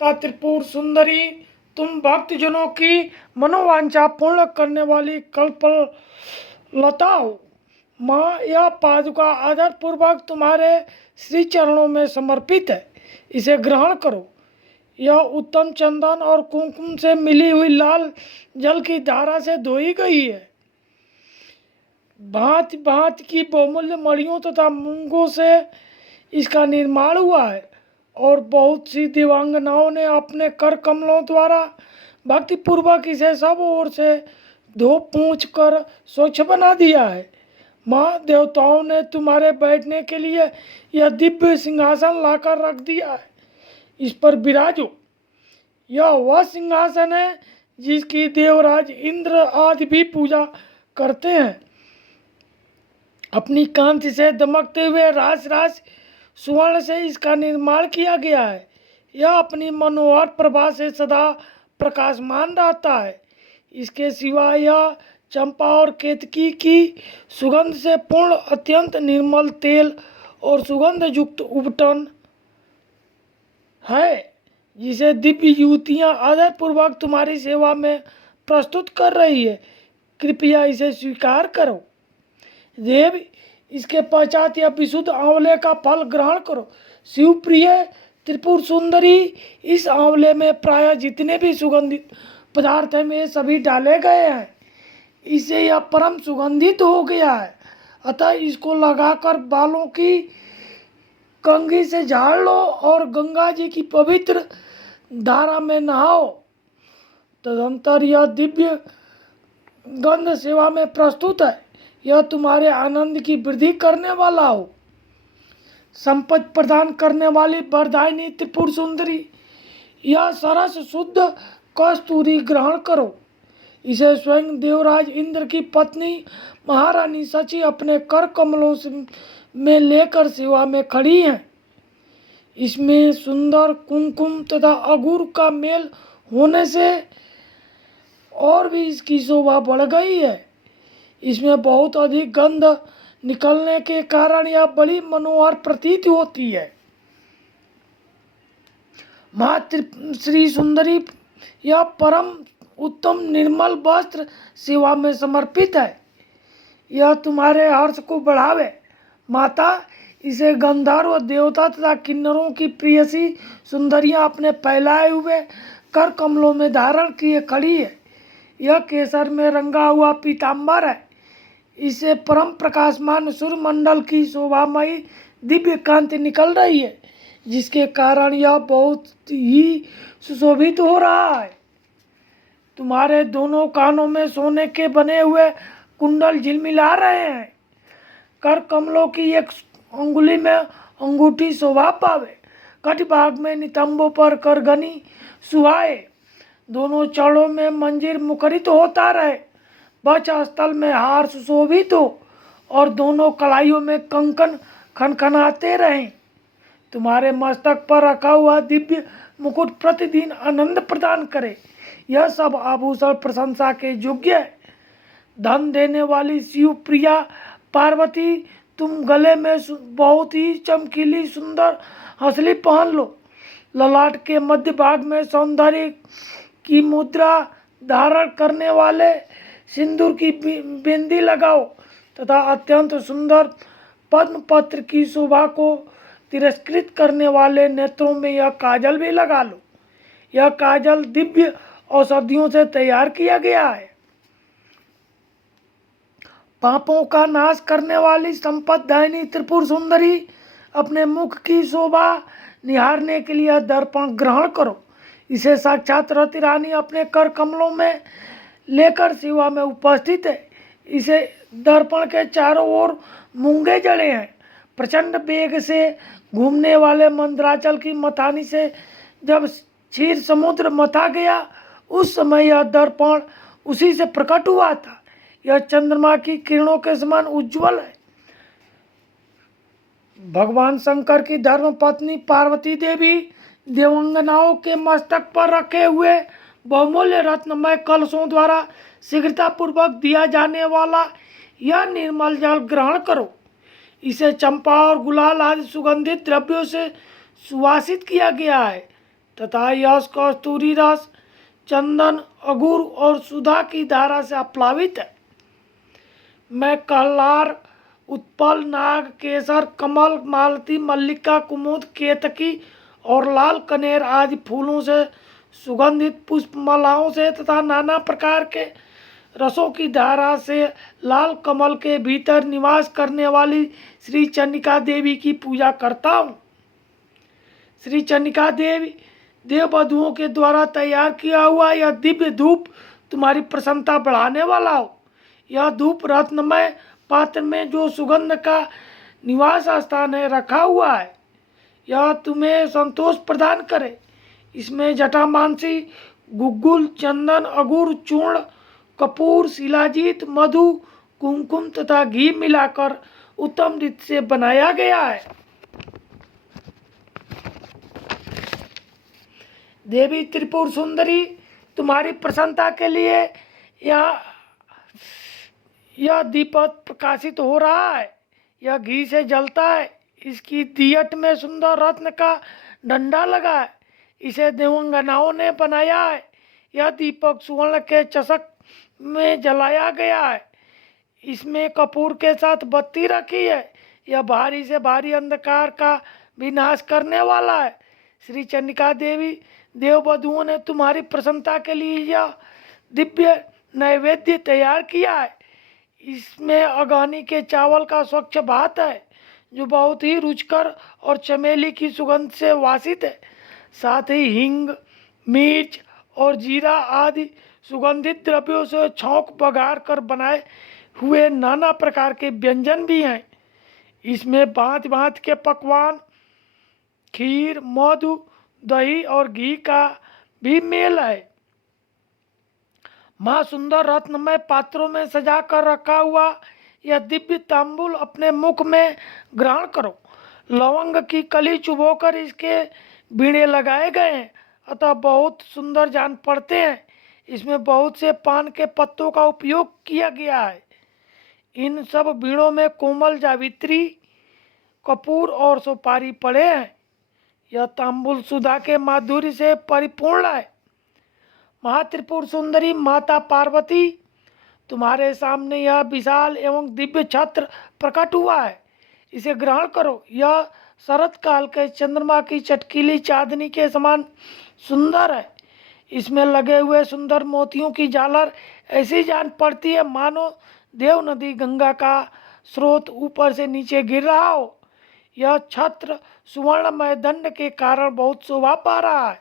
माता त्रिपुर सुंदरी, तुम भक्तजनों की मनोवांछा पूर्ण करने वाली कल्पलता हो। माँ, यह पादुका आदर पूर्वक तुम्हारे श्री चरणों में समर्पित है, इसे ग्रहण करो। यह उत्तम चंदन और कुमकुम से मिली हुई लाल जल की धारा से धोई गई है। भांति भांति की बहुमूल्य मणियों तथा मूंगों से इसका निर्माण हुआ है और बहुत सी दिव्यांगनाओं ने अपने कर कमलों द्वारा भक्तिपूर्वक इसे सब ओर से धो पूछ कर स्वच्छ बना दिया है। माँ, देवताओं ने तुम्हारे बैठने के लिए यह दिव्य सिंहासन लाकर रख दिया है, इस पर विराजो। यह वह सिंहासन है जिसकी देवराज इंद्र आदि भी पूजा करते हैं। अपनी कांति से दमकते हुए रास रास सुवर्ण से इसका निर्माण किया गया है। यह अपनी मनोहर प्रभा से सदा प्रकाशमान रहता है। इसके सिवा यह चंपा और केतकी की सुगंध से पूर्ण अत्यंत निर्मल तेल और सुगंध युक्त उपटन है, जिसे दिव्य युवतियाँ आदरपूर्वक तुम्हारी सेवा में प्रस्तुत कर रही है। कृपया इसे स्वीकार करो। देव, इसके पश्चात यह विशुद्ध आंवले का फल ग्रहण करो। शिवप्रिय त्रिपुर सुंदरी, इस आंवले में प्राय जितने भी सुगंधित पदार्थ हैं वे सभी डाले गए हैं। इससे यह परम सुगंधित हो गया है, अतः इसको लगाकर बालों की कंघी से झाड़ लो और गंगा जी की पवित्र धारा में नहाओ। तदंतर यह दिव्य गंध सेवा में प्रस्तुत है। यह तुम्हारे आनंद की वृद्धि करने वाला हो। संपत्ति प्रदान करने वाली वरदायिनी त्रिपुर सुंदरी, यह सरस शुद्ध कस्तूरी ग्रहण करो। इसे स्वयं देवराज इंद्र की पत्नी महारानी सची अपने कर कमलों में लेकर सेवा में खड़ी हैं। इसमें सुंदर कुमकुम तथा अगुर का मेल होने से और भी इसकी शोभा बढ़ गई है। इसमें बहुत अधिक गंध निकलने के कारण यह बड़ी मनोहर प्रतीत होती है। माँ श्री सुंदरी, यह परम उत्तम निर्मल वस्त्र सेवा में समर्पित है। यह तुम्हारे हर्ष को बढ़ावे। माता, इसे गंधर्व देवता तथा किन्नरों की प्रियसी सुंदरियां अपने फैलाए हुए कर कमलों में धारण किए खड़ी है। यह केसर में रंगा हुआ पीताम्बर है। इससे परम प्रकाशमान सूर्यमंडल की शोभामयी दिव्य कांति निकल रही है, जिसके कारण यह बहुत ही सुशोभित हो रहा है। तुम्हारे दोनों कानों में सोने के बने हुए कुंडल झिलमिला रहे हैं। कर कमलों की एक अंगुली में अंगूठी शोभा पावे। कटिभाग में नितंबों पर करगनी सुहाए। दोनों चरणों में मंजीर मुखरित होता रहे। वक्ष स्थल में हार सुशोभित हो और दोनों कलाइयों में कंकन खनखनाते रहें। तुम्हारे मस्तक पर रखा हुआ दिव्य मुकुट प्रतिदिन आनंद प्रदान करे। यह सब आभूषण प्रशंसा के योग्य है। धन देने वाली शिव प्रिया पार्वती, तुम गले में बहुत ही चमकीली सुंदर हंसली पहन लो। ललाट के मध्य भाग में सौंदर्य की मुद्रा धारण करने वाले सिंदूर की बिंदी लगाओ तथा अत्यंत सुंदर पद्म पत्र की शोभा को तिरस्कृत करने वाले नेत्रों में यह काजल भी लगा लो। यह काजल दिव्य औषधियों से तैयार किया गया है। पापों का नाश करने वाली संपत्तिदायिनी त्रिपुर सुंदरी, अपने मुख की शोभा निहारने के लिए दर्पण ग्रहण करो। इसे साक्षात रति रानी अपने कर कमलों में लेकर सेवा में उपस्थित है। इसे दर्पण के चारों ओर मूंगे जड़े हैं। प्रचंड वेग से घूमने वाले मंदराचल की मथानी से जब क्षीर समुद्र मथा गया, उस समय यह दर्पण उसी से प्रकट हुआ था। यह चंद्रमा की किरणों के समान उज्जवल है। भगवान शंकर की धर्म पत्नी पार्वती देवी देवांगनाओं के मस्तक पर रखे हुए बहुमूल्य रत्नमय कलशों द्वारा शीघ्रतापूर्वक दिया जाने वाला यह निर्मल जल ग्रहण करो। इसे चंपा और गुलाल आदि सुगंधित द्रव्यों से सुवासित किया गया है तथा यह कस्तूरी रस, चंदन, अगुर और सुधा की धारा से आप्लावित है। मैं कल्लार, उत्पल, नाग, केसर, कमल, मालती, मल्लिका, कुमुद, केतकी और लाल कनेर आदि फूलों से सुगंधित पुष्पमालाओं से तथा नाना प्रकार के रसों की धारा से लाल कमल के भीतर निवास करने वाली श्री चंडिका देवी की पूजा करता हूँ। श्री चंडिका देवी देववधुओं के द्वारा तैयार किया हुआ यह दिव्य धूप तुम्हारी प्रसन्नता बढ़ाने वाला हो। यह धूप रत्नमय पात्र में जो सुगंध का निवास स्थान है रखा हुआ है, यह तुम्हें संतोष प्रदान करे। इसमें जटामांसी, गुग्गुल, चंदन, अगुर, चूर्ण, कपूर, शिलाजीत, मधु, कुमकुम तथा घी मिलाकर उत्तम रीति से बनाया गया है। देवी त्रिपुर सुंदरी तुम्हारी प्रसन्नता के लिए यह दीपक प्रकाशित हो रहा है। यह घी से जलता है। इसकी दियट में सुंदर रत्न का डंडा लगा है। इसे देवंगनाओं ने बनाया है। यह दीपक सुवर्ण के चषक में जलाया गया है। इसमें कपूर के साथ बत्ती रखी है। यह भारी से भारी अंधकार का विनाश करने वाला है। श्री चंडिका देवी देववधुओं ने तुम्हारी प्रसन्नता के लिए यह दिव्य नैवेद्य तैयार किया है। इसमें अगानी के चावल का स्वच्छ भात है जो बहुत ही रुचिकर और चमेली की सुगंध से वासित है। साथ ही हींग, मिर्च और जीरा आदि सुगंधित द्रव्यों से छौंक बघार कर बनाए हुए नाना प्रकार के व्यंजन भी हैं। इसमें भांति भांति के पकवान, खीर, मधु, दही और घी का भी मेल है। माँ सुंदर रत्नमय पात्रों में सजा कर रखा हुआ यह दिव्य तांबूल अपने मुख में ग्रहण करो। लवंग की कली चुभोकर इसके बीड़े लगाए गए हैं, अतः बहुत सुंदर जान पड़ते हैं। इसमें बहुत से पान के पत्तों का उपयोग किया गया है। इन सब बीड़ों में कोमल जावित्री, कपूर और सुपारी पड़े हैं। यह तांबूल सुधा के माधुर्य से परिपूर्ण है। महात्रिपुर सुंदरी माता पार्वती तुम्हारे सामने यह विशाल एवं दिव्य छत्र प्रकट हुआ है। इसे ग्रहण करो। यह शरत काल के चंद्रमा की चटकीली चांदनी के समान सुंदर है। इसमें लगे हुए सुंदर मोतियों की झालर ऐसी जान पड़ती है मानो देव नदी गंगा का स्रोत ऊपर से नीचे गिर रहा हो। यह छत्र सुवर्णमय दंड के कारण बहुत शोभा पा रहा है।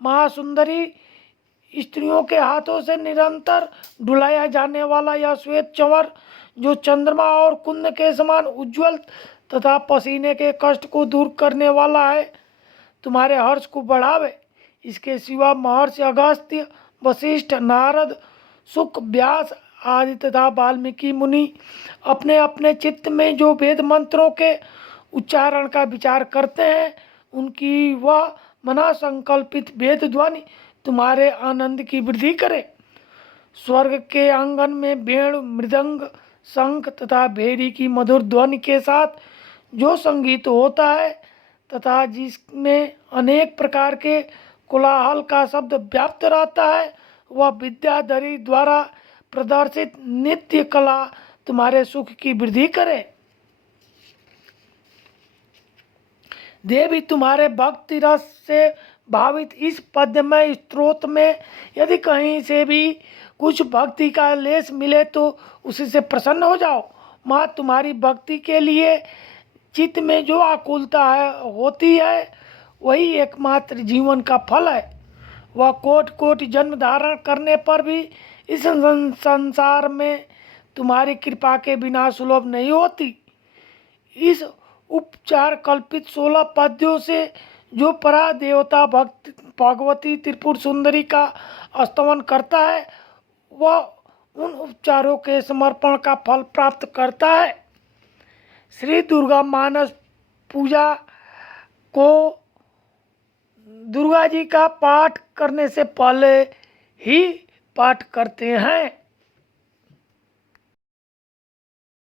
महासुंदरी स्त्रियों के हाथों से निरंतर डुलाया जाने वाला यह श्वेत चंवर जो चंद्रमा और कुंद के समान उज्जवल तथा पसीने के कष्ट को दूर करने वाला है, तुम्हारे हर्ष को बढ़ावे। इसके सिवा महर्षि अगस्त्य, वशिष्ठ, नारद, शुक, व्यास आदि तथा वाल्मीकि मुनि अपने अपने चित्त में जो वेद मंत्रों के उच्चारण का विचार करते हैं, उनकी वह मना संकल्पित वेद ध्वनि तुम्हारे आनंद की वृद्धि करे। स्वर्ग के आंगन में वेणु, मृदंग, शंख तथा भेरी की मधुर ध्वनि के साथ जो संगीत होता है तथा जिसमें अनेक प्रकार के कोलाहल का शब्द व्याप्त रहता है, वह विद्याधरी द्वारा प्रदर्शित नित्य कला तुम्हारे सुख की वृद्धि करे। देवी तुम्हारे भक्ति रस से भावित इस पद्यमय स्त्रोत में यदि कहीं से भी कुछ भक्ति का लेश मिले तो उसी से प्रसन्न हो जाओ। माँ तुम्हारी भक्ति के लिए चित्त में जो आकुलता होती है वही एकमात्र जीवन का फल है। वह कोटि कोटि जन्म धारण करने पर भी इस संसार में तुम्हारी कृपा के बिना सुलभ नहीं होती। इस उपचार कल्पित 16 पद्यों से जो परा देवता भगवती त्रिपुर सुंदरी का स्तवन करता है वह उन उपचारों के समर्पण का फल प्राप्त करता है। श्री दुर्गा मानस पूजा को दुर्गा जी का पाठ करने से पहले ही पाठ करते हैं।